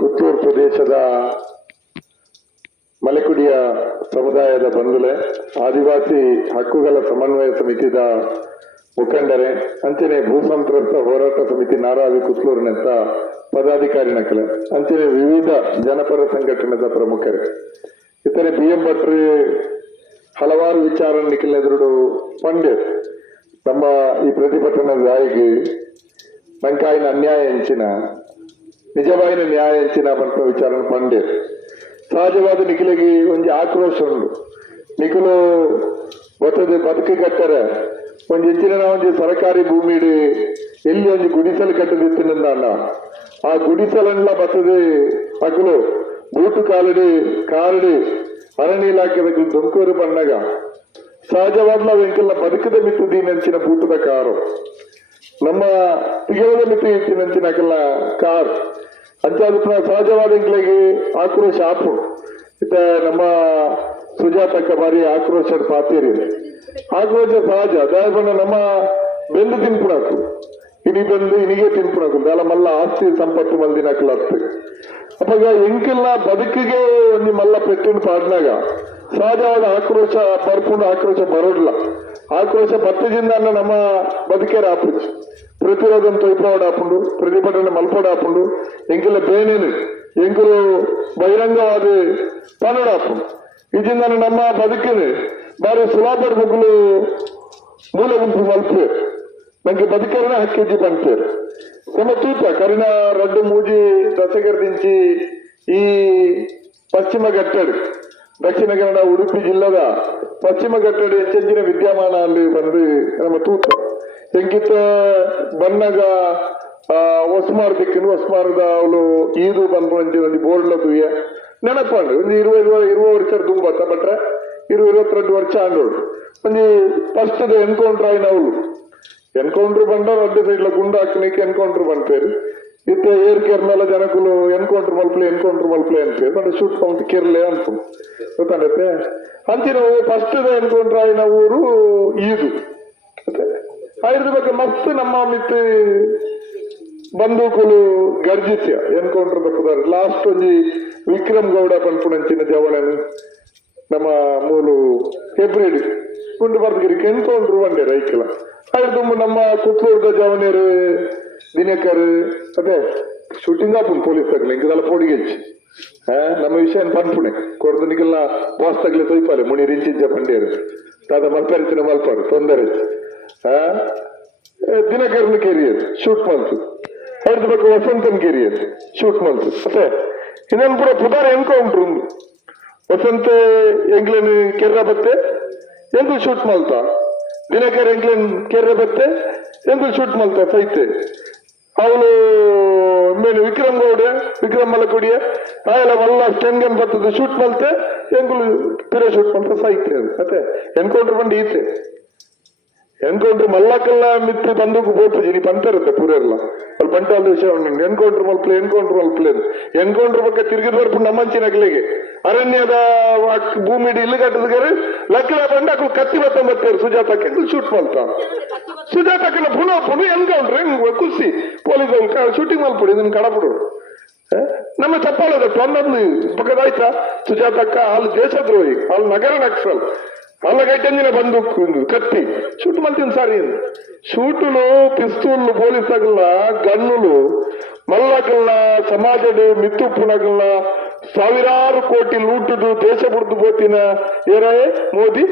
ಕುತ್ತೂರು ಪ್ರದೇಶದ ಮಲೆಕುಡಿಯ ಸಮುದಾಯದ ಬಂಧುಲೆ, ಆದಿವಾಸಿ ಹಕ್ಕುಗಳ ಸಮನ್ವಯ ಸಮಿತಿದ ಮುಖಂಡರೇ, ಅಂಚನೆ ಭೂ ಸಂತ್ರಸ್ತ ಹೋರಾಟ ಸಮಿತಿ ನಾರಾವಿ ಕುತ್ತೂರಿನಂತ ಪದಾಧಿಕಾರಿ ನಕಲೆ, ಅಂಚನೆ ವಿವಿಧ ಜನಪರ ಸಂಘಟನೆದ ಪ್ರಮುಖರೇ, ಇತರೆ BM ಭಟ್ರು ಹಲವಾರು ವಿಚಾರ ನಿಖಿಲೆದುರು ಪಂಡೆ ನಮ್ಮ ಈ ಪ್ರತಿಭಟನಾ ದಾಯಿಗೆ ನಂಕಾಯಿನ ಅನ್ಯಾಯ ಹೆಂಚಿನ ನಿಜವಾಯಿನ ನ್ಯಾಯ ಹೆಂಚಿನ ಬಂತ ವಿಚಾರ ಪಂಡೆ ಸಹಜವಾದ ನಿಖಿಲಿಗೆ ಒಂದು ಆಕ್ರೋಶ ಉಂಟು. ನಿಖಿಲು ಗೊತ್ತದ ಬದುಕು ಕಟ್ಟರೆ ಒಂದು ಹೆಚ್ಚಿನ ಒಂದು ಸರ್ಕಾರಿ ಭೂಮಿ ಎಲ್ಲಿ ಒಂದು ಗುಡಿಸಲು ಕಟ್ಟದಿತ್ತಿನಿಂದ ಅಣ್ಣ ಆ ಗುಡಿಸಲೆಲ್ಲ ಬರ್ತದೆ ಮಕ್ಕಳು ಬೂಟು ಕಾಲಡಿ ಕಾರಡಿ ಅರಣ್ಯ ಇಲಾಖೆದ ತುಮಕೂರು ಬಣ್ಣಗ ಸಹಜವಾದ ವೆಂಕಲ್ಲ ಬದುಕದ ಮಿತ್ತು ನಂಚಿನ ಬೂಟದ ಕಾರು ನಮ್ಮ ತಿಗಲದ ಮಿತ್ತು ನಂಚಿನ ಅಕಲ್ಲ ಕಾರ್ ಅಂಚಾದ ಸಹಜವಾದ ಎಂಕ್ಲೆಗೆ ಆಕ್ರೋಶ ಆಪು ಇತ್ತ ನಮ್ಮ ಸುಜಾತಕ್ಕ ಬಾರಿ ಆಕ್ರೋಶ ಪಾತೀರಿ ಆಕ್ರೋಶ ಸಹಜ ದಯಬಣ್ಣ ನಮ್ಮ ಬೆಂದು ತಿನ್ಪುಣಕು ಇನಿ ಬೆಂದು ಇನಿಗೆ ತಿನ್ಪುಣಕು ದಾಲ ಮಲ್ಲ ಆಸ್ತಿ ಸಂಪತ್ತು ಮಲ್ದಿನಕಲ್ಲ ಹತ್ತು ಅವಾಗ ಎಂಕೆಲ್ಲ ಬದುಕಿಗೆ ಒಂದು ಮಲ್ಲ ಪೆಟ್ಟಿನ ಪಾಡ್ನಾಗ ಸಹಜವಾದ ಆಕ್ರೋಶ ಬರ್ಪುಂಡು ಆಕ್ರೋಶ ಬರೋದಿಲ್ಲ. ಆಕ್ರೋಶ ಬತ್ತದಿಂದ ನಮ್ಮ ಬದುಕೇರ ಆಪುಜ್ ಪ್ರತಿರೋಧನ ತೊಯ್ಪಾಡ್ ಹಾಕೊಂಡು ಪ್ರತಿಭಟನೆ ಮಲ್ಪಾಡ್ ಹಾಕೊಂಡು ಎಂಕೆಲ್ಲ ಬೇನೇನು ಎಂಕರು ಬಹಿರಂಗವಾದ ಪನ್ನಡ ಹಾಕೊಂಡು ಇದರಿಂದ ನಮ್ಮ ಬದುಕಿನ ಬಾರಿ ಸುಲಭದ ಮಕ್ಕಳು ಮೂಲ ಗುಂಪು ಮಲ್ಪೆ ನಂಗೆ ಬದುಕೇರನ ಹಕ್ಕಿಜ್ಜಿ ಪಂಚೇರು ನಮ್ಮ ತೂತ ಕರಿನ ರಡ್ಡು ಮೂಜಿ ದಸಗರ್ದಿಂಚಿ ಈ ಪಶ್ಚಿಮ ಘಟ್ಟಡು ದಕ್ಷಿಣ ಕನ್ನಡ ಉಡುಪಿ ಜಿಲ್ಲೆದ ಪಶ್ಚಿಮ ಘಟ್ಟಡು ಹೆಚ್ಚೆಂಚಿನ ವಿದ್ಯಮಾನ ಅಲ್ಲಿ ಬಂದು ನಮ್ಮ ತೂತ ಎಂಕಿತ ಬಣ್ಣಗ ಹೊಸ್ಮಾರ್ ದಿಕ್ಕಿನ ಹೊಸ್ಮಾರದ ಅವಳು ಈದು ಬಂದು ಒಂದು ಬೋರ್ಡ್ಲ ತುಯ್ಯ ನೆನಪಂಡು ಒಂದು 20 ವರ್ಷ ತುಂಬತ್ತ ಬಟ್ರೆ 22 ವರ್ಷ ಆಂಡೋಳು ಒಂದು ಫಸ್ಟ್ ಎನ್ಕೌಂಟರ್ ಆಯ್ನ ಅವಳು ಎನ್ಕೌಂಟರ್ ಬಂಡ ರಡ್ಡು ಸೈಡ್ಲ ಗುಂಡು ಹಾಕನಿಕ್ಕೆ ಎನ್ಕೌಂಟರ್ ಬಂತೇರು ಇತ್ತ ಏರ್ ಕೇರ್ನೆಲ್ಲ ಜನಕ್ಕೂ ಎನ್ಕೌಂಟರ್ ಮಲ್ಪಲೆ ಅಂತೇಳಿ ಬಟ್ ಶೂಟ್ ಕೌಂಟ್ ಕೇರ್ಲೆ ಅಂತ ಗೊತ್ತಾಗತ್ತೆ ಅಂತಿನ ಫಸ್ಟ್ ಎನ್ಕೌಂಟರ್ ಆಯ್ನ ಊರು ಈದು ಆಯ್ದ ಬಗ್ಗೆ ಮಸ್ತ್ ನಮ್ಮ ಮಿತ್ ಬಂದೂಕುಲು ಗರ್ಜಿಸ್ಯ ಎನ್ಕೌಂಟರ್ ಬರ್ತದಾರ ಲಾಸ್ಟ್ ಒಂದು ವಿಕ್ರಮ್ ಗೌಡ ಪನ್ಪುಣಂಚಿನ ಜವಳನು ನಮ್ಮ ಮೂಲು ಫೆಬ್ರವರಿ ಗುಂಡು ಬರ್ದಗಿರಿಕೆ ಎನ್ಕೌಂಟರ್ ಒಂದೇ ರೈಕಲ ಆಯ್ತು ನಮ್ಮ ಕುತ್ತೂರದ ಜವನೇರು ದಿನಕರ್ ಅದೇ ಶೂಟಿಂಗ್ ಆಪುನ್ ಪೊಲೀಸ್ ತಗಲಿ ಇಂಕದೆಲ್ಲ ಪೋಡಿಗೆಚ್ಚಿ ನಮ್ಮ ವಿಷಯ ಪನ್ಪುಣೆ ಕೊಡ್ದನಿಗೆಲ್ಲ ಬಾಸ್ ತಗಲಿ ತೊಯ್ಪಾರೆ ಮುನಿ ರಿಂಚಿಂಚ ಪಂಡೇರು ತಾದ ಮಲ್ಪರಿಚಿನ ಮಲ್ಪಾರು ತೊಂದರೆ ದಿನಕರ್ನ ಕೆರಿಯರ್ ಶೂಟ್ ಮಲ್ತು ಆಯ್ತು ಬಗ್ಗೆ ವಸಂತನ್ ಕೆರಿಯರ್ ಶೂಟ್ ಮಲ್ತು ಮತ್ತೆ ಇನ್ನೊಂದು ಪೂರ ಪುದಾರ ಎನ್ಕೌಂಟ್ರು ವಸಂತ ಎಂಗ್ಲೇನ್ ಕೆರ್ರ ಬತ್ತೆ ಎಂದು ಶೂಟ್ ಮಲ್ತಾ ದಿನಕರ್ ಎಂಗ್ಲೇನ್ ಕೆರ್ರ ಬತ್ತೆ ಎಂದು ಶೂಟ್ ಮಲ್ತಾ ಸೈತೆ ಅವಳು ಮೇನು ವಿಕ್ರಮ್ ಮಲಕುಡಿಯ ಆಯಲ್ಲ ಮಲ್ಲ ಸ್ಟೆನ್ಗನ್ ಬರ್ತದೆ ಶೂಟ್ ಮಲ್ತೆ ಎಂಗುಲು ಪಿರ ಶೂಟ್ ಮಲ್ತ ಸೈತೆ ಮತ್ತೆ ಎನ್ಕೌಂಟರ್ ಬಂದು ಈತೆ ಎನ್ಕೌಂಟರ್ ಮಲ್ಲಕ್ಕೆಲ್ಲ ಮಿತ್ತು ಬಂದೂಕು ಬೋಪುಜಿ ನೀ ಪಂತರುತ್ತೆ ಪೂರೆಲ್ಲ ಅಲ್ಲಿ ಬಂಟಾದ ವಿಷಯ ಉಂಟು ಎನ್ಕೌಂಟರ್ ಮಲ್ಪಲೆ ಎನ್ಕೌಂಟರ್ ಬಗ್ಗೆ ತಿರುಗಿದ ಬರ್ಪು ನಮ್ಮಂಚಿನ ಅಗ್ಲಿಗೆ ಅರಣ್ಯದ ಭೂಮಿ ಇಲ್ಲು ಕಟ್ಟದಗಾರೆ ಲಕ್ಕಲ ಬಂಡ ಅಕ್ಕಳು ಕತ್ತಿ ಬತ್ತಂಬತ್ತೇರು ಸುಜಾತಕ್ಕೆ ಶೂಟ್ ಮಲ್ತ ಸುಜಾತಕ್ಕನ ಪುನಃ ಎನ್ಕೌಂಟ್ರ್ ಹೆಂಗ್ ಕುಸಿ ಪೊಲೀಸ್ ಶೂಟಿಂಗ್ ಮಲ್ಪುಡಿ ಇದನ್ನ ಕಡಪುಡು ನಮ್ಮ ಚಪ್ಪಾಳದ ತೊಂದೊಂದು ಪಕ್ಕದಾಯ್ತಾ ಸುಜಾತಕ್ಕ ಅಲ್ಲಿ ದೇಶದ್ರೋಹಿ ಅಲ್ಲಿ ನಗರ ನಕ್ಸಲ್ ಅಲ್ಲ ಗೈಟಂಜಿನ ಬಂದೂಕು ಕತ್ತಿ ಶೂಟ್ ಮಲ್ತೀನಿ ಸಾರಿ ಶೂಟುಲು ಪಿಸ್ತೂಲ್ ಪೊಲೀಸಗಲ್ಲ ಗನ್ನುಲು ಮಲ್ಲಗಲ್ಲ ಸಮಾಜಡು ಮಿತ್ತು ಪುಣಗಲ್ಲ ಸಾವಿರಾರು ಕೋಟಿ ಲೂಟುದು ದೇಶ ಬಿಡ್ದು ಬೋತಿನ ಏರಾಯೇ ಮೋದಿ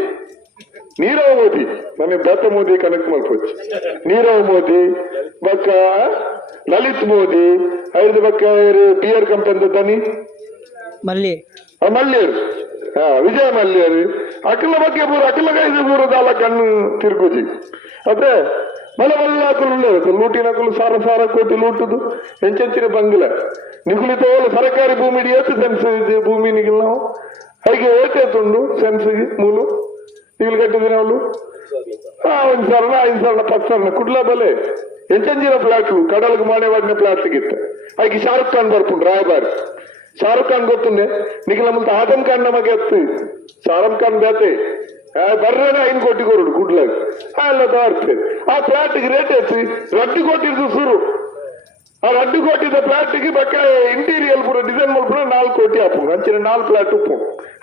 ನೀರವ್ ಮೋದಿ ನಮಗೆ ದತ್ತ ಮೋದಿ ಕನಕ್ ಮಲ್ಪೋಚ್ ನೀರವ್ ಮೋದಿ ಬಕ್ಕ ಲಲಿತ್ ಮೋದಿ ಐದು ಬಕ್ಕ ಬಿಯರ್ ಕಂಪನಿ ದನಿ ಮಲ್ಲೇರು ವಿಜಯ ಮಲ್ಯರು ಅಖಿಲ ಬಗ್ಗೆ ಅಖಿಲಗೈದು ದಾಲ ಕಣ್ಣು ತಿರುಗುಜಿ ಅದೇ ಮಲಮಲ್ಲಾಕಲು ಲೂಟಿನಕಲು ಸಾರ ಕೋಟಿ ಲೂಟುದು ಹೆಂಚೆಂಚಿನ ಬಂಗ್ಲ ನಿಗುಲಿತೋಲು ಸರ್ಕಾರಿ ಭೂಮಿ ಏತು ಸೆನ್ಸ್ ಭೂಮಿ ನಿಗಿಲ್ ನಾವು ಹಾಗೆ ಏತೇತುಂಡು ಸೆನ್ಸ್ಗೆ ಮೂಲು ನಿಗಿಲ್ ಕಟ್ಟಿದ್ರೆ ಅವಳು 1 ಸರ್ಣ 5 ಸರ್ಣ 10 ಸರ್ಣ ಕುಡ್ಲ ಬಲೆ ಹೆಂಚಂಚಿನ ಫ್ಲಾಟ್ಲು ಕಡಲ್ಗೆ ಮಾಣೆವಾಡಿನ ಫ್ಲಾಟ್ ಸಿಗಿತ್ತ ಹಾಗೆ ಶಾರುಖ್ ಖಾನ್ ಬರ್ಪುಂಡು ರಾಯಬಾರಿ ಶಾರುಖ್ ಖಾನ್ ಗೊತ್ತುಂಡೆ ನಿಖಿಲ ಮುಂದೆ ಆದಮ್ ಖಾನ್ ನಮಗೆ ಎತ್ತು ಶಾರುಖ್ ಖಾನ್ ಬೇತೆ ಬರ್ರೇನೆ 5 ಕೋಟಿ ಕೊರುಡು ಗುಡ್ಲಾಗ ಎಲ್ಲ ದಾರ್ತೇವೆ ಆ ಫ್ಲಾಟ್ಗೆ ರೇಟ್ ಎತ್ತಿ 2 ಕೋಟಿ ಇರ್ದು ಸುರು ಆ 2 ಕೋಟಿದ ಫ್ಲಾಟ್ಗೆ ಬಕ್ಕ ಇಂಟೀರಿಯರ್ ಪೂರ ಡಿಸೈನ್ ಮಲ್ಪುರ 4 ಕೋಟಿ ಹಾಪು ಅಂಚಿನ 4 ಫ್ಲಾಟ್ ಉಪ್ಪು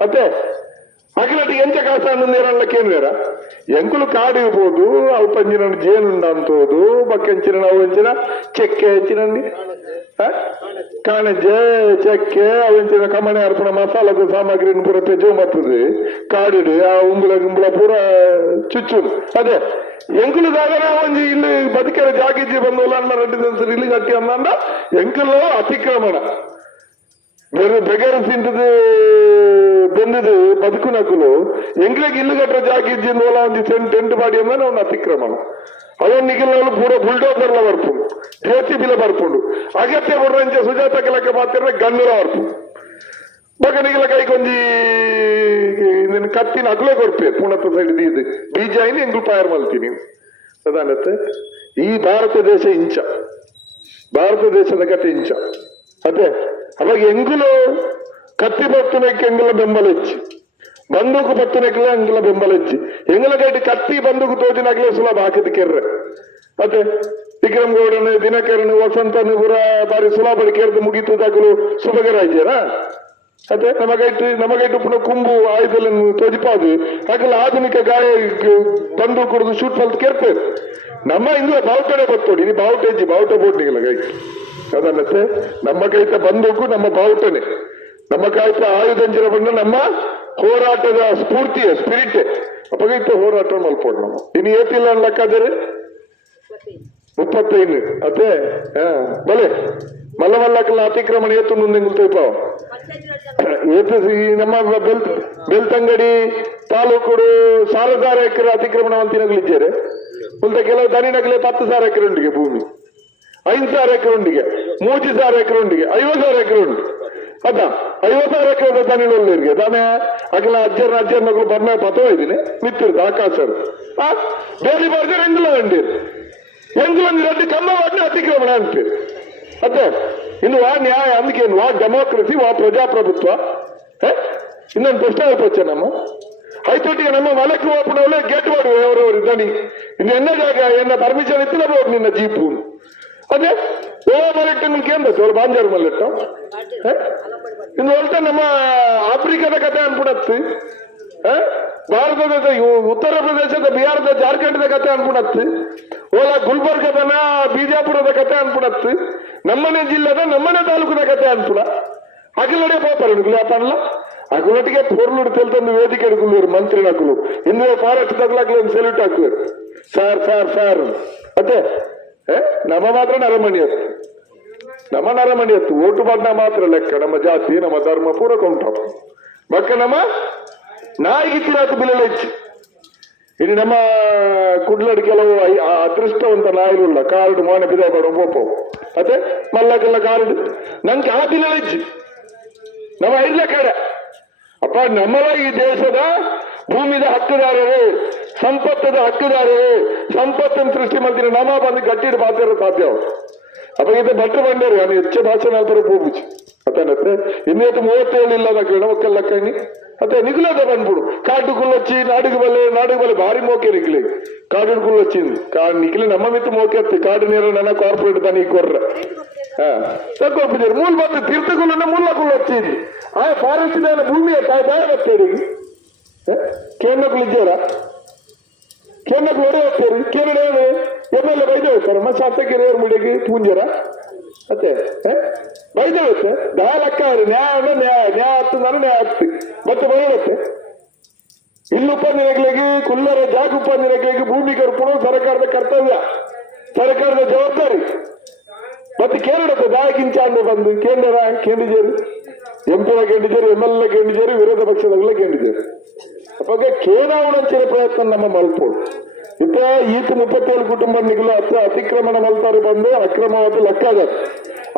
ಅತ್ತೆ ಅಖಿಲಟ್ಟಿಗೆ ಎಂಚ ಕಾಸ ಅನ್ನೇರಲ್ಲಕ್ಕೇನು ಎಂಕುಲು ಕಾಡು ಇರ್ಬೋದು ಅವು ಪಂಚಿನ ಜೇನುಂಡ ಅಂತೋದು ಬಕ್ಕೆಂಚಿನ ನಾವು ಎಂಚಿನ ಚೆಕ್ಕೆ ಹೆಂಚಿನಲ್ಲಿ ಕಾಣಜ್ಜೆ ಚೆಕ್ಕೆ ಅವಂಚಿನ ಕಮಣೆ ಅರ್ಪಣ ಮಸಾಲದ ಸಾಮಗ್ರಿ ಪೂರ ತೆಜು ಮತ್ತದು ಕಾಡಿಡು ಆ ಉಂಬಳ ಪೂರ ಚುಚ್ಚು ಅದೇ ಎಂಕುಲು ದಾಗನ ಒಂಜಿ ಇಲ್ಲಿ ಬದುಕರ ಜಾಗಿಜ್ಜಿ ಬಂದೋಲ್ಲ ಅನ್ನ 2 ದಿವಸ ಇಲ್ಲಿ ಕಟ್ಟಿ ಅಂದ ಎಂಕುಲು ಅತಿಕ್ರಮಣ ಬೆಗರಿಸಿಂಟದು ಬೆಂದದು ಬದುಕು ನಕುಲು ಎಂಗ್ಲಿಗೆ ಇಲ್ಲು ಕಟ್ಟ ಜಾಗಿಜ್ಜಿ ಅಂದೋಲ್ಲ ಒಂದು ಟೆಂಟ್ ಬಾಡಿ ಅಂದ ಅವ್ನು ಅತಿಕ್ರಮಣ ಅವನ್ ನಿಖಿಲ್ ಪೂರ ಬುಲ್ಡೋಸರ್ಲ ಬರ್ಪುಂಡು ಜೆಸಿಬಿಲ ಬರ್ಪುಂಡು ಅಗತ್ಯ ಬಡ್ರಂಚ ಸುಜಾತ ಕೆಲಕ್ಕೆ ಮಾತ್ರ ಗನ್ನುಲ ಬರ್ಪುಂಡು ಬಗ ನಿಖಿಲ ಕೈಗೊಂಜಿ ಕತ್ತಿನ ಅಗ್ಲೆ ಕೊಡ್ಪೇರು ಪುಣತ ಸೈಡ್ ಇದು ಬೀಜ ಇನ್ನು ಎಂಗ್ಲು ಪಾಯರ್ ಮಲ್ತೀನಿ ಅದಾನತ್ತೆ ಈ ಭಾರತ ದೇಶ ಇಂಚ ಭಾರತ ದೇಶದ ಕತೆ ಇಂಚ ಅದೇ ಅವಾಗ ಎಂಗುಲು ಕತ್ತಿ ಬರ್ತುನಕ್ಕೆ ಎಂಗುಲ ಬೆಂಬಲ ಹೆಚ್ಚಿ ಬಂದೂಕು ಪತ್ತನಕ್ಲೆ ಅಂಗುಲ ಬೆಂಬಲ ಹೆಚ್ಚಿ ಎಂಗುಲ ಕಟ್ಟಿ ಕತ್ತಿ ಬಂದೂಕು ತೋಜಿನಾಗ್ಲೇ ಸುಲಭ ಹಾಕಿದ ಕೆರ್ರೆ ಮತ್ತೆ ವಿಕ್ರಮ್ ಗೌಡನ ದಿನಕರನ್ ವಸಂತನ ಪುರ ಬಾರಿ ಸುಲಭ ಕೇರ್ದು ಮುಗಿತದಾಗಲು ಸುಭಗರಾಜ್ಯರ ಅದೇ ನಮಗೈಟು ಪುನಃ ಕುಂಬು ಆಯುಧಗಳನ್ನು ತೋಜಿಪಾದು ಹಾಗೆಲ್ಲ ಆಧುನಿಕ ಗಾಯ ಬಂದೂಕು ಕುಡಿದು ಶೂಟ್ ಫಲ್ತ್ ಕೇರ್ತೇವೆ ನಮ್ಮ ಇಂದು ಬಾವುಟನೆ ಬತ್ತೋಡಿ ಇದು ಬಾವುಟ ಬಾವುಟ ಬೋಟ್ನಿಗಲ್ಲ ಕೈ ಅದನ್ನತ್ತೆ ನಮ್ಮ ಕೈತ ಬಂದೂಕು ನಮ್ಮ ಬಾವುಟನೆ ನಮ್ಮ ಕಾಯ್ತ ಆಯುಧಂಜಿನ ಬಂದು ನಮ್ಮ ಹೋರಾಟದ ಸ್ಫೂರ್ತಿಯ ಸ್ಪಿರಿಟ್ ಅಪಗೈತ ಹೋರಾಟ ಮಲ್ಪೋಡು ನಮ್ಮ ಇನ್ನು ಏತಿಲ್ಲ ಲೆಕ್ಕಾದರೆ 35 ಅದೇ ಬಲೆ ಮಲ್ಲ ಮಲ್ಲಕ್ಕಲ್ಲ ಅತಿಕ್ರಮಣ ಏತು ಮುಂದೆ ತೋಪಾವ ಏತು ನಮ್ಮ ಬೆಳ್ತಂಗಡಿ ತಾಲೂಕುಡು 1,000 ಎಕರೆ ಅತಿಕ್ರಮಣವಂತಿನಗಳಿದ್ದಾರೆ ಮುಂದೆ ಕೆಲವು ದನಿನಗಲೇ 10,000 ಎಕರೆ ಉಂಡಿಗೆ ಭೂಮಿ 5,000 ಎಕರೆ ಉಂಡಿಗೆ 3,000 ಎಕರೆ ಉಂಡಿಗೆ 50,000 ಎಕರೆ ಉಂಟು ಅದ 50,000 ಎಕರೆ ದನಿಗಳಿಗೆ ದಾನೆ ಅಗಲ ಅಜ್ಜರ ಮಗಳು ಬರ್ನ ಪತವ ಇದ್ದೀನಿ ಮಿತ್ತಿರ್ದು ಆಕಾಶ ಬೇಲಿ ಬರ್ಜರ್ ಎಂಗುಲ ಅಂಡೀರು ಎಂಗುಲೊಂದು 2 ಕಂಬ ವಾಡಿನ ಅತಿಕ್ರಮಣ ಅಂತೀರಿ ಅದೇ ಇನ್ನು ವಾ ನ್ಯಾಯ ಅಂದ್ಕೇನು ವಾ ಡೆಮೋಕ್ರಸಿ ವಾ ಪ್ರಜಾಪ್ರಭುತ್ವ ಇನ್ನೊಂದು ಪ್ರಶ್ನೆ ಆಯ್ತು ನಮ್ಮ ಹೈತೋಟಿಗೆ ನಮ್ಮ ಮಲಕ್ಕೆ ಓಪಣವಲ್ಲೇ ಗೇಟ್ ಮಾಡುವ ಅವರವರು ದನಿ ಇನ್ನು ಎನ್ನ ಜಾಗ ಎನ್ನ ಪರ್ಮಿಷನ್ ಇತ್ತಿರಬಹುದು ನಿನ್ನ ಜೀಪು ಅದೇ ಓ ಮಲೆಟ್ಟ ನಿಮ್ಗೆ ಏನ್ ಅವ್ರು ಬಾಂಜಾರು ಮಲೆಟ್ಟ ಇನ್ನು ಹೊಲ್ತ ನಮ್ಮ ಆಫ್ರಿಕಾದ ಕತೆ ಅನ್ಬಿಡತ್ತು ಭಾರತದ ಉತ್ತರ ಪ್ರದೇಶದ ಬಿಹಾರದ ಜಾರ್ಖಂಡದ ಕತೆ ಅನ್ಬಿಡತ್ತು ಓಲಾ ಗುಲ್ಬರ್ಗದನ ಬಿಜಾಪುರದ ಕತೆ ಅನ್ಬಿಡತ್ತು ನಮ್ಮನೆ ಜಿಲ್ಲೆದ ನಮ್ಮನೆ ತಾಲೂಕದ ಕತೆ ಅನ್ಪುಡ ಅಗಲಡೆ పోతారు పనుల అగులటిగా పొర్లుడు తెలుతుంది వేదిక అడుగులేరు మంత్రి నకులు ఇందులో ఫారెస్ట్ తగులకులు సెల్యూట్ ಹಾಕುವರು ಸಾರ್ ಅದೇ ನಮ್ಮ ಮಾತ್ರ ನರಮಣಿಯತ್ತು ನಮ್ಮ ನರಮಣಿಯತ್ತು ಓಟು ಬಣ್ಣ ಮಾತ್ರ ಲೆಕ್ಕ ನಮ್ಮ ಜಾತಿ ನಮ್ಮ ಧರ್ಮ ಪೂರಕ ಉಂಟು ಬಕ್ಕ ನಮ್ಮ ನಾಯಿಗೆ ತಿರಾತು ಬಿಲೆಲ್ಲ ಹೆಚ್ಚು ಇನ್ನು ನಮ್ಮ ಕುಡ್ಲಡ್ ಕೆಲವು ಅದೃಷ್ಟವಂತ ನಾಯಿಲ್ಲ ಕಾರ್ಡ್ ಮೋನೆ ಬಿದ ಬಡ ಪೋಪವು ಅದೇ ಮಲ್ಲಗೆಲ್ಲ ಕಾರ್ಡ್ ನಂಗೆ ಆ ಬಿಲೆಲ್ಲ ಹೆಚ್ಚು ನಮ್ಮ ಐದ್ಲ ಕಡೆ ಅಪ್ಪ ನಮ್ಮಲ ಈ ದೇಶದ ಭೂಮಿದ ಹಕ್ಕುದಾರರು ಸಂಪತ್ತದ ಹಕ್ಕುದಾರರು ಸಂಪತ್ತನ್ನು ಸೃಷ್ಟಿ ಮಾಡ್ತೀರಿ ನಮ್ಮ ಬಂದು ಗಟ್ಟಿಡ್ ಬಾತಿರೋ ಸಾಧ್ಯ ಅಪ್ಪ ಇದು ಭಟ್ರು ಬಂಡರು ಅದು ಹೆಚ್ಚು ಭಾಷೆ ನಾಲ್ಪರು ಪೂಜಿ ಅತನತ್ತೆ ಇನ್ನೇತು 37 ಇಲ್ಲ ಒಕ್ಕಲ್ಲ ಕಣ್ಣಿ ಅದೇ ನಿಗುಲದ ಬಂದ್ಬಿಡು ಕಾಡು ಕುಲ್ಲೊಚ್ಚಿ ನಾಡಿಗೆ ಬಲೆ ಭಾರಿ ಮೋಕೆ ನಿಕ್ಲಿ ಕಾಡು ಕುಲ್ಲೊಚ್ಚಿಂದು ನಿಕ್ಲಿ ನಮ್ಮ ಮಿತ್ತು ಮೋಕೆ ಹತ್ತು ಕಾಡು ನೀರು ನನ್ನ ಕಾರ್ಪೊರೇಟ್ ತಾನಿ ಕೊರ್ರ ತಗೊಳ್ಬಿದ್ದೀರಿ ಮೂಲ ಬಂದು ತೀರ್ಥಗುಲ್ಲ ಮೂಲ ಕುಲ್ಲೊಚ್ಚಿಂದು ಆ ಫಾರೆಸ್ಟ್ ಭೂಮಿಯ ಬಾಯ ಬರ್ತೇರಿ ಕೇಂದ್ರಗಳು ಇದ್ದಾರ ಕೇಂದ್ರಗಳು ಹೊಡೆ ಹೋಗ್ತಾರೆ ಕೇರಳ ಎಮ್ಮೆಲ್ಲ ಬೈದೆ ಹೋಗ್ತಾರೆ ಮತ್ತೆ ಶಾಸಕರು ಏರ್ ಮುಡಿಗೆ ಪೂಂಜರ ಮತ್ತೆ ಬೈದೆ ಹೋಗುತ್ತೆ ದಯ ಲೆಕ್ಕ ನ್ಯಾಯ ಹತ್ತಂದ್ರೆ ನ್ಯಾಯ ಹತ್ತಿ ಮತ್ತೆ ಬರುತ್ತೆ ಇಲ್ಲಿ ಉಪನಿರಗಳಿಗೆ ಕುಲ್ಲರ ಜಾಗ ಉಪನಿರಗಳಿಗೆ ಭೂಮಿ ಕರ್ಪಣ ಸರ್ಕಾರದ ಕರ್ತವ್ಯ ಸರ್ಕಾರದ ಜವಾಬ್ದಾರಿ ಮತ್ತೆ ಕೇರಳದ ದಾಯಕಿಂಚ ಅಂದ್ರೆ ಬಂದು ಕೇಂದ್ರಿಜರು ಎಂಪಿಯ ಕೇಂದ್ರಿಜರು MLA ಕೇಂದ್ರಿಜರು ವಿರೋಧ ಪಕ್ಷದಲ್ಲ ಕೇಂದ್ರಿಜರು ಅಪ್ಪಾಗ ಕೇನಾವಣಂಚಿನ ಪ್ರಯತ್ನ ನಮ್ಮ ಮಲ್ಪೋಡು ಇತ್ತ ಈತ 37 ಕುಟುಂಬ ನಿಗಲು ಅತಿಕ್ರಮಣ ಮಲ್ತಾರು ಬಂದು ಅಕ್ರಮವಾದ ಲೆಕ್ಕಾದ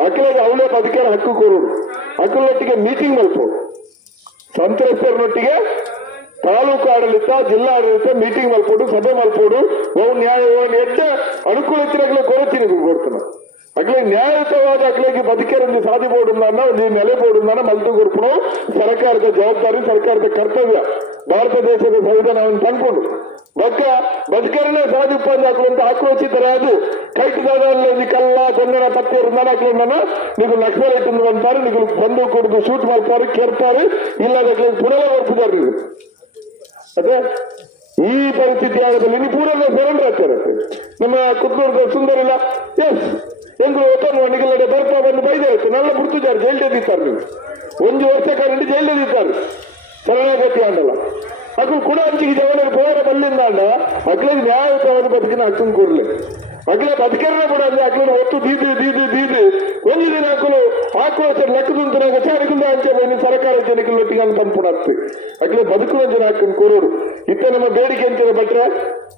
ಅಖಿಲಾಗಿ ಅವಳೇ ಬದುಕರ ಹಕ್ಕು ಕೋರೋಡು ಅಖಿಲೊಟ್ಟಿಗೆ ಮೀಟಿಂಗ್ ಮಲ್ಪೋಡು ಸಂತ್ರಸ್ತರನೊಟ್ಟಿಗೆ ತಾಲೂಕು ಆಡಳಿತ ಜಿಲ್ಲಾ ಆಡಳಿತ ಮೀಟಿಂಗ್ ಮಲ್ಪೋಡು ಸಭೆ ಮಲ್ಪೋಡು ಅವು ನ್ಯಾಯ ಎಡ್ಡ ಅನುಕೂಲತಿನಗಳು ಕೊರಚಿನ ಕೊಡ್ತಾನೆ ಅಗ್ಲೇ ನ್ಯಾಯಯುತವಾದ ಅಗ್ಲಿಗೆ ಬದುಕೇರೊಂದು ಸಾಧಿಬೋಡುಂದಾನ ಒಂದು ನೆಲೆ ಬೋಡುಂದಾನ ಮಲ್ತು ಕೊರ್ಪುಡು ಸರ್ಕಾರದ ಜವಾಬ್ದಾರಿ ಸರ್ಕಾರದ ಕರ್ತವ್ಯ ಭಾರತ ದೇಶದ ಸಂವಿಧಾನವನ್ನು ತಂದ್ಕೊಂಡು ಬೊಕ್ಕ ಬದುಕರನೇ ಸಾಧಿಪ್ಪಂದು ಹಾಕುವಂತ ಆಕ್ರೋಚಿತರಾದು ಕೈಟದಾದಲ್ಲಿ ಕಲ್ಲ ದೊಣ್ಣನ ಪತ್ತೆ ಹಾಕುವಂದನ ನೀವು ಲಕ್ಷ್ಮಣ ಇಟ್ಟು ಅಂತಾರೆ ನೀವು ಬಂದು ಕೊಡುದು ಶೂಟ್ ಮಾಡ್ತಾರೆ ಕೇರ್ತಾರೆ ಇಲ್ಲದ ಪುನಃ ಬರ್ತಿದ್ದಾರೆ ನೀವು ಅದೇ ಈ ಪರಿಸ್ಥಿತಿ ಆಗದಲ್ಲಿ ನೀವು ಪೂರಲ್ಲ ಸರೆಂಡರ್ ಆಗ್ತಾರೆ ನಮ್ಮ ಕುತ್ತೂರು ಸುಂದರಿಲ್ಲ ಎಸ್ ಎಂದು ಒತ್ತನ್ನು ನಿಗಲಡೆ ಬರ್ಪ ಬಂದು ಬೈದಾಯ್ತು ನಲ್ಲ ಬಿಡ್ತಿದ್ದಾರೆ ಜೈಲ್ದಿದ್ದಾರೆ ನೀವು 1 ವರ್ಷ ಕರೆಂಟ್ ಜೈಲ್ದಿದ್ದಾರೆ ಶರಣಾಗತಿ ಆಂಡಲ್ಲ ಅದು ಕೂಡ ಅಂಚಿಗೆ ಜವನ ಪೋರ ಬಲ್ಲಿಂದ ಅಂಡ ಅಗ್ಲಿಗೆ ನ್ಯಾಯಯುತವಾದ ಬದುಕಿನ ಹಕ್ಕನ್ನು ಕೊಡ್ಲಿ ಅಗ್ಲ ಬದುಕರೇ ಕೂಡ ಅಂದ್ರೆ ಅಗ್ಲನ್ನು ಒತ್ತು ದೀದಿ ಒಂದು ದಿನ ಹಾಕುವ ಲೆಕ್ಕದಂತನಾಗ ಚಾರಿಗಿಂದ ಅಂಚೆ ಬಂದು ಸರ್ಕಾರ ಜನಕ್ಕಿಲ್ಲೊಟ್ಟಿಗೆ ಅಂತ ಅನ್ಪುಣಾಗ್ತಿ ಅಗ್ಲೇ ಬದುಕುವ ಜನ ಹಾಕೊಂಡು ಕೊರೋರು ಇತ್ತ ನಮ್ಮ ಬೇಡಿಕೆ ಅಂತಿರೋ ಬಟ್ರೆ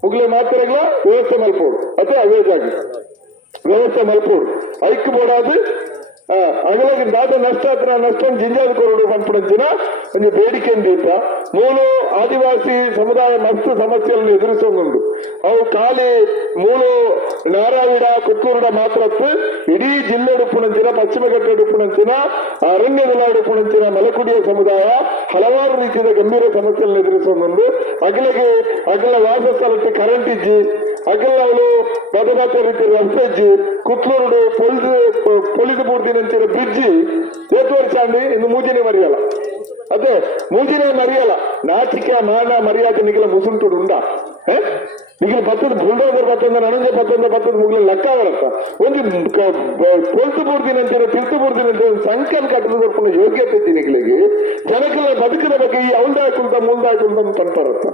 ಮುಗ್ಲೆ ಮಾತ್ರಗಳ ವ್ಯವಸ್ಥೆ ಮಲ್ಪೋಡು ಅದೇ ಅವೇಜಾಗಿ ವ್ಯವಸ್ಥೆ ಮಲ್ಪೋಡು ಐಕ್ಯ ಬೋಡಾದು ಅಗಲಾಗಿ ದಾದ ನಷ್ಟ ಹತ್ರ ನಷ್ಟ ಜಿಂಜಾದ ಕೊರಡು ಪಂಪುಣಂಚಿನ ಒಂದು ಬೇಡಿಕೆ ಅಂದಿತ್ತ ಮೂಲ ಆದಿವಾಸಿ ಸಮುದಾಯ ಮಸ್ತ್ ಸಮಸ್ಯೆಗಳನ್ನು ಎದುರಿಸೋದುಂಟು ಅವು ಖಾಲಿ ಮೂಲ ನಾರಾವಿಡ ಕುತ್ತೂರುಡ ಮಾತ್ರ ಇಡೀ ಜಿಲ್ಲೆ ಉಪ್ಪುಣಂಚಿನ ಪಶ್ಚಿಮ ಘಟ್ಟ ಉಪ್ಪುಣಂಚಿನ ಅರಣ್ಯದ ಉಪ್ಪುಣಂಚಿನ ಮಲಕುಡಿಯ ಸಮುದಾಯ ಹಲವಾರು ರೀತಿಯ ಗಂಭೀರ ಸಮಸ್ಯೆಗಳನ್ನು ಎದುರಿಸೋದುಂಟು ಅಗಲ ವಾಸಸ್ಥಳಕ್ಕೆ ಕರೆಂಟ್ ಇಜ್ಜಿ ಅಗಲ ಅವಳು ಬದಲಾತ ರೀತಿಯ ರಸ್ತೆ ಇಜ್ಜಿ ಕುತ್ತೂರುಡು ಪೊಲಿದು ಪೂರ್ತಿ ನಂಚಿನ ಬ್ರಿಡ್ಜಿ ಏತು ವರ್ಷ ಅಂಡಿ ಇನ್ನು ಮೂಜಿನೇ ಮರಿಯಲ್ಲ ಅದೇ ಮೂಜಿನೇ ಮರಿಯಲ್ಲ ನಾಚಿಕೆ ಮಾನ ಮರ್ಯಾದೆ ನಿಗಲ ಮುಸುಂಟುಡು ಉಂಡ ನಿಗಲ ಬತ್ತದ ಬುಲ್ಡೋಸರ್ ಬತ್ತಂದ ನನಂಜೆ ಬತ್ತದ ಮುಗ್ಲ ಲೆಕ್ಕ ಬರತ್ತ ಒಂದು ಪೊಲ್ತು ಪೂರ್ತಿ ನಂಚಿನ ತಿರ್ತು ಪೂರ್ತಿ ನಂಚಿನ ಸಂಖ್ಯೆಯನ್ನು ಕಟ್ಟಲು ಬರ್ಪುಣ ಯೋಗ್ಯತೆ ಇತ್ತು ನಿಗಲಿಗೆ ಜನಕ್ಕೆಲ್ಲ ಬದುಕಿನ ಬಗ್ಗೆ ಈ ಅವಲ್ದಾಕುಂತ ಮುಂದಾಕುಂತ ತಂತಾರತ್ತ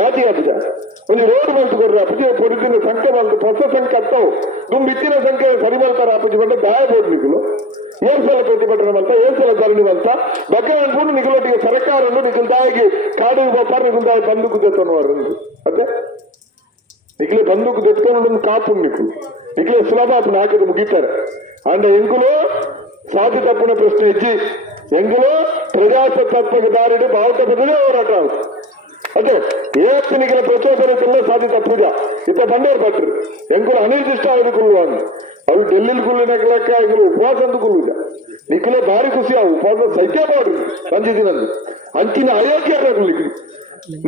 ನಾಚಿಕೆ ಅಪ್ಪಜ ಒಂದು ರೋಡ್ ಬಂತು ಕೊಡ್ರಿ ಅಪ್ಪಜಿ ಪೊಡಿತಿನ ಸಂಖ್ಯೆ ಬಂತು ಹೊಸ ಸಂಖ್ಯೆ ಹತ್ತವು ತುಂಬ ಇತ್ತಿನ ಸಂಖ್ಯೆ ಸರಿ ಮಾಡ್ತಾರ ಅಪ್ಪಜಿ ಬಂದ ದಾಯ ಬೋಡ್ಲಿಕ್ಕಲು ಏನ್ ಸಲ ಪ್ರತಿಭಟನೆ ಬಂತ ಏನ್ ಸಲ ಧರಣಿ ಬಂತ ಬಗ್ಗೆ ಅನ್ಕೊಂಡು ನಿಗಲೊಟ್ಟಿಗೆ ಸರ್ಕಾರನ್ನು ನಿಗಲ್ದಾಗಿ ಕಾಡು ಬಾಪಾರ ನಿಗಲ್ದಾಗಿ ಬಂದೂಕು ದೆತ್ತನ್ನುವರು ಮತ್ತೆ ನಿಗಲೇ ಬಂದೂಕು ದೆತ್ಕೊಂಡು ಕಾಪು ನಿಕ್ಕು ನಿಗಲೇ ಸುಲಭ ಅಪ್ಪನ ಹಾಕಿದ ಮುಗಿತಾರೆ ಅಂಡ ಎಂಕುಲು ಸಾಧು ತಪ್ಪನ ಪ್ರಶ್ನೆ ಇಜ್ಜಿ ಎಂಕುಲು ಪ್ರಜಾಸತ್ತಾತ್ಮಕ ದಾರಿಡು ಬಾವುಟ ಬದಲೇ ಹೋರಾಟ ಅದೇ ಏನಿಗೆಲ್ಲ ಪ್ರಚೋದನೆಲ್ಲ ಸಾಧಿತ ಪೂಜಾ ಇತ್ತ ಬಂಡೇರ್ ಪಟ್ರು ಎಂಕುಲು ಅನಿರ್ದಿಷ್ಟಾವಧಿ ಕುಲ್ಲುವಾಂಗ ಅವು ಡೆಲ್ಲಿಲಿ ಕುಲ್ಲಿನ ಲೆಕ್ಕ ಆಗಿರು ಉಪವಾಸ ಅಂತ ಕುಲ್ಲುದ ನಿಖಲೆ ಭಾರಿ ಖುಷಿ ಆ ಉಪವಾಸ ಸೈಕ್ಯ ಮಾಡ್ರಿ ಸಂಜಿದಿನಂದು ಅಂಚಿನ ಅಯೋಗ್ಯ ಕುಲ್ಲಿಕ್ಕೆ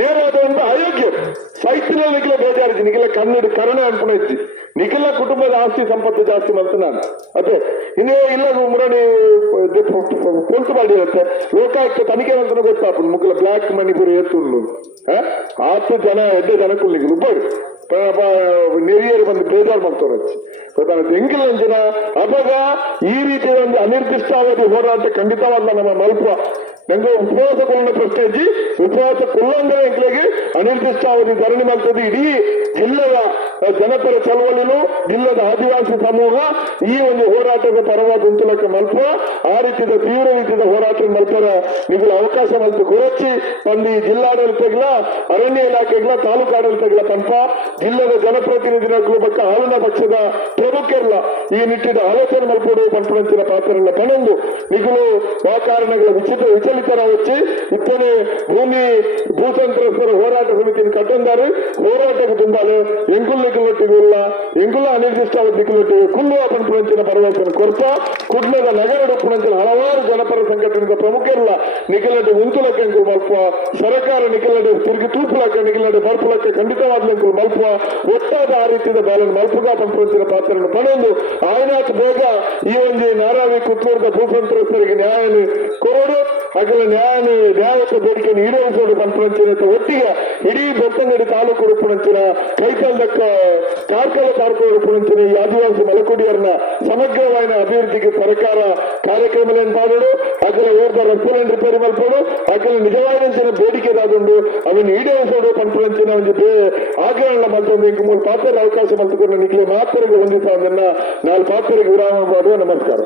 ನೇರಾದ ಒಂದು ಅಯೋಗ್ಯ ಸೈತಿನಲ್ಲಿ ನಿಖಲೆ ಬೇಜಾರಿಸಿ ನಿಖಲೆ ಕನ್ನಡ ಕರುಣೆ ಅನ್ಪುಣ ಇಚ್ಚಿ ನಿಖಲ ಕುಟುಂಬದ ಆಸ್ತಿ ಸಂಪತ್ತು ಜಾಸ್ತಿ ಅಂತ ನಾನು ಅದೇ ಇನ್ನೇ ಇಲ್ಲ ಮುರಣಿ ಪೊಲ್ತು ಮಾಡಿ ಇರುತ್ತೆ ಲೋಕಾಯುಕ್ತ ತನಿಖೆ ಅಂತ ಗೊತ್ತಾಪು ಮುಕ್ಕಲ ಬ್ಲಾಕ್ ಮನಿ ಪುರಿ ಎತ್ತುಂಡು ಆತು ಜನ ಎಡ್ಡೆ ಜನ ಕುಲ್ಲಿಗೆ ರೂಪಾಯಿ ನೆರಿಯರು ಬಂದು ಬೇಜಾರು ಮಾಡ್ತಾರೆ ಎಂಗಿಲ್ಲ ಜನ ಅವಾಗ ಈ ರೀತಿಯ ಒಂದು ಅನಿರ್ದಿಷ್ಟಾವಧಿ ಹೋರಾಟ ಖಂಡಿತವಲ್ಲ ನಮ್ಮ ಮಲ್ಪ ನಂಗೆ ಉಪವಾಸ ಕೊಳ್ಳ ಪ್ರಶ್ನೆ ಇಜ್ಜಿ ಉಪವಾಸ ಕೊಳ್ಳಂದ್ರೆ ಎಂಕ್ಲೆಗೆ ಅನಿರ್ದಿಷ್ಟಾವಧಿ ಧರಣಿ ಮಾಡ್ತದೆ ಇಡೀ ಜಿಲ್ಲೆಯ ಜನಪರ ಚಳವಳಿಲು ಜಿಲ್ಲೆದ ಆದಿವಾಸಿ ಸಮೂಹ ಈ ಒಂದು ಹೋರಾಟದ ಪರವಾದ ಉಂಟುಲಕ್ಕೆ ಮಲ್ಪ ಆ ರೀತಿಯ ತೀವ್ರ ರೀತಿಯ ಹೋರಾಟ ಮಲ್ಪರ ನಿಗಲ ಅವಕಾಶ ಮಲ್ತು ಗುರಚ್ಚಿ ಬಂದು ಈ ಜಿಲ್ಲಾಡಳಿತಗಳ ಅರಣ್ಯ ಇಲಾಖೆಗಳ ತಾಲೂಕು ಆಡಳಿತಗಳ ಪಂಪ ಜಿಲ್ಲೆಯ ಜನಪ್ರತಿನಿಧಿಗಳ ಬಗ್ಗೆ ಆಳುನ ಪಕ್ಷದ ಪ್ರಮುಖರೆಲ್ಲ ಈ ನಿಟ್ಟಿನ ಆಲೋಚನೆ ಮಲ್ಪಡು ಪಂಪಂಚಿನ ಪಾತ್ರಗಳ ಪಣಂದು ನಿಗಲು ವಾಕಾರಣಗಳ ವಿಚಲಿತರ వచ్చి ಇತ್ತನೆ ಭೂ ಸಂತ್ರಸ್ತರ ಹೋರಾಟ ಸಮಿತಿಯನ್ನು ಕಟ್ಟೊಂದಾರು ಹೋರಾಟಕ್ಕೆ ತುಂಬಾಲು ಎಂಕುಲ್ ನಿಖಲೊಟ್ಟಿಗಿಲ್ಲ ಎಂಕುಲ ಅನಿರ್ದಿಷ್ಟಾವಧಿ ನಿಖಲೊಟ್ಟಿಗೆ ಕುಲ್ಲುವ ಪಂಪಂಚಿನ ಪರವಾಸನ ಕೊರ್ಪ ಕುಡ್ಲದ ನಗರ ಪುಣಂಚಿನ ಹಲವಾರು ಜನಪರ ಸಂಘಟನೆಗಳ ಪ್ರಮುಖರೆಲ್ಲ ನಿಖಲಡೆ ಉಂತುಲಕ್ಕೆ ಎಂಕುಲ್ ಮಲ್ಪುವ ಸರ್ಕಾರ ನಿಖಲಡೆ ತಿರುಗಿ ತೂಪುಲಕ್ಕೆ ನಿಖಲಡೆ ಬರ್ಪುಲಕ್ಕೆ ಖಂಡಿತವಾದ ಎಂಕುಲ್ ಮಲ್ಪುವ ಒಟ್ಟಾದ ಆ ರೀತಿಯ ಬ್ಯಾಲೆನ್ ಮಲ್ಪುಗ ಪಂಪಂಚಿನ ಪಾತ್ರವನ್ನು ಪಡೆದು ಆಯ್ನಾತ್ ಬೇಗ ಈ ಒಂದು ನಾರಾವಿ ಕುತ್ತೂರದ ಭೂ ಸಂತ್ರಸ್ತರಿಗೆ ನ್ಯಾಯ ಕೊರೋಡು ಹಾಗೆ ನ್ಯಾಯದ ಬೇಡಿಕೆಯನ್ನು ಈಡೇರಿಸೋದು ಪಂಪಂಚಿನ ಒಟ್ಟಿಗೆ ಇಡೀ ಬೆತ್ತಂಗಡಿ ತಾಲೂಕು ಉಡುಪುಣಂಚಿನ ಕೈತಲ್ದಕ್ಕ ಕಾರ್ಕಳ ತಾಲೂಕು ಉಡುಪುಣಂಚಿನ ಈ ಆದಿವಾಸಿ ಮಲಕುಡಿಯರನ್ನ ಸಮಗ್ರವಾದ ಅಭಿವೃದ್ಧಿಗೆ ಸರ್ಕಾರ ಕಾರ್ಯಕ್ರಮಗಳನ್ನು ಮಾಡೋದು ಹಾಗೆ ಓರ್ದ ರಸ್ತೆಗಳನ್ನು ರಿಪೇರಿ ಮಲ್ಪೋಡು ಹಾಗೆ ನಿಜವಾದಂಚಿನ ಬೇಡಿಕೆದಾದುಂಡು ಅದನ್ನು ಈಡೇರಿಸೋದು ಪಂಪಂಚಿನ ಒಂದು ಆಗ್ರಹಗಳ ಮತ್ತೊಂದು ಇಂಕ ಮೂರು ಪಾತ್ರದ ಅವಕಾಶ ಮಲ್ತುಕೊಂಡು ನಿಖಲೆ ಮಾತ್ರರಿಗೆ ಹೊಂದಿಸ ಅದನ್ನ 4 ಪಾತ್ರೆಗೆ ವಿರಾಮ ಮಾಡುವ ನಮಸ್ಕಾರ.